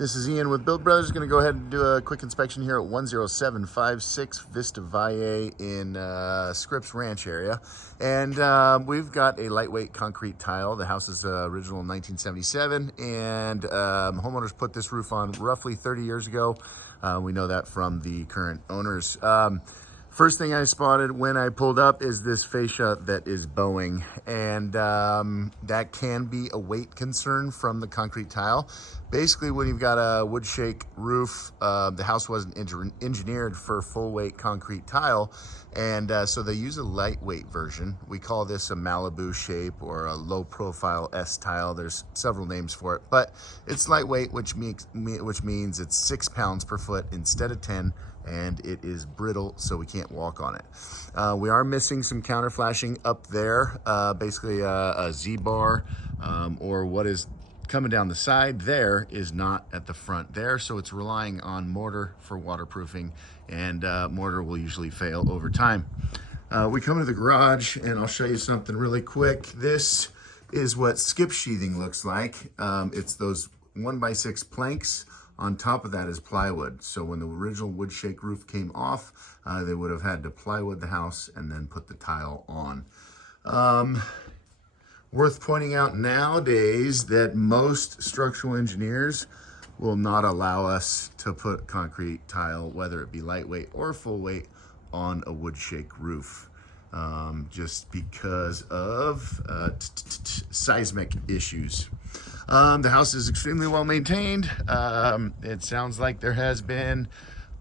This is Ian with Build Brothers. Going to go ahead and do a quick inspection here at 10756 Vista Valle in Scripps Ranch area. And we've got a lightweight concrete tile. The house is original in 1977, and homeowners put this roof on roughly 30 years ago. We know that from the current owners. First thing I spotted when I pulled up is this fascia that is bowing, and that can be a weight concern from the concrete tile. Basically, when you've got a wood shake roof, the house wasn't engineered for full weight concrete tile, and so they use a lightweight version. We call this a Malibu shape or a low profile S tile. There's several names for it, but it's lightweight, which means it's 6 pounds per foot instead of 10, and it is brittle, so we can't walk on it. We are missing some counter flashing up there, basically a Z-bar, or what is coming down the side there is not at the front there, so it's relying on mortar for waterproofing, and mortar will usually fail over time. We come into the garage, and I'll show you something really quick. This is what skip sheathing looks like. It's those 1x6 planks. On top of that is plywood. So when the original wood shake roof came off, they would have had to plywood the house and then put the tile on. Worth pointing out nowadays that most structural engineers will not allow us to put concrete tile, whether it be lightweight or full weight, on a wood shake roof, just because of seismic issues. The house is extremely well maintained. It sounds like there has been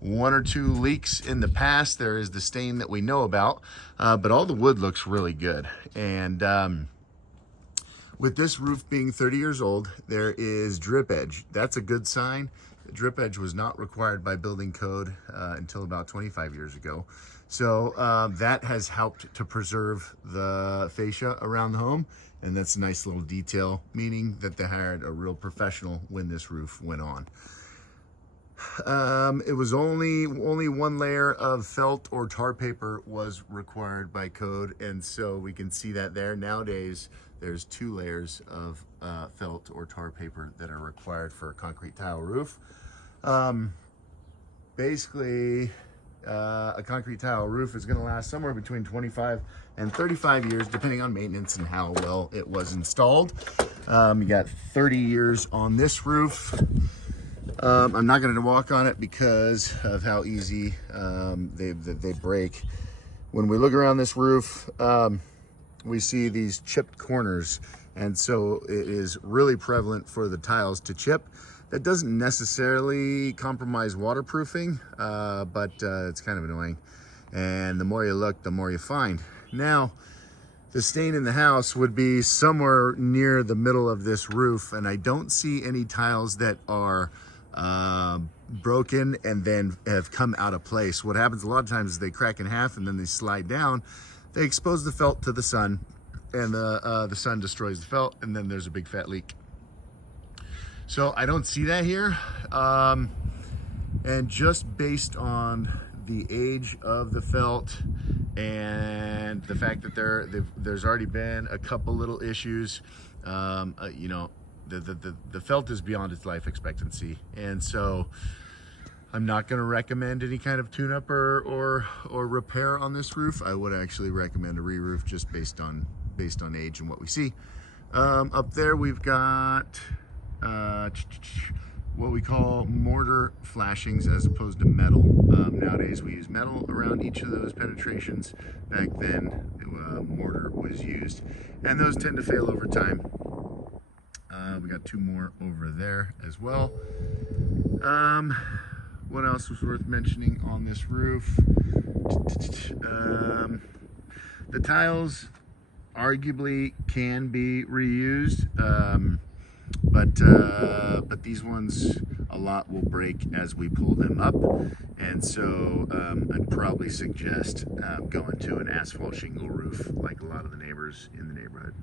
1 or 2 leaks in the past. There is the stain that we know about, but all the wood looks really good. And with this roof being 30 years old, there is drip edge. That's a good sign. The drip edge was not required by building code until about 25 years ago. So that has helped to preserve the fascia around the home. And that's a nice little detail, meaning that they hired a real professional when this roof went on. It was only 1 layer of felt or tar paper was required by code, and so we can see that there. Nowadays, there's 2 layers of felt or tar paper that are required for a concrete tile roof. Basically, a concrete tile roof is going to last somewhere between 25 and 35 years, depending on maintenance and how well it was installed. You got 30 years on this roof. I'm not going to walk on it because of how easy they break. When we look around this roof, we see these chipped corners, and so it is really prevalent for the tiles to chip. That doesn't necessarily compromise waterproofing, but it's kind of annoying. And the more you look, the more you find. Now, the stain in the house would be somewhere near the middle of this roof, and I don't see any tiles that are broken and then have come out of place. What happens a lot of times is they crack in half and then they slide down. They expose the felt to the sun, and the sun destroys the felt, and then there's a big fat leak. So I don't see that here. And just based on the age of the felt and the fact that there's already been a couple little issues, you know, the felt is beyond its life expectancy, and so I'm not going to recommend any kind of tune-up or repair on this roof. I would actually recommend a re-roof just based on age and what we see. Up there we've got what we call mortar flashings as opposed to metal. Nowadays we use metal around each of those penetrations. Back then mortar was used, and those tend to fail over time. We got 2 more over there as well. What else was worth mentioning on this roof? The tiles arguably can be reused, but these ones, a lot will break as we pull them up, and so I'd probably suggest going to an asphalt shingle roof like a lot of the neighbors in the neighborhood.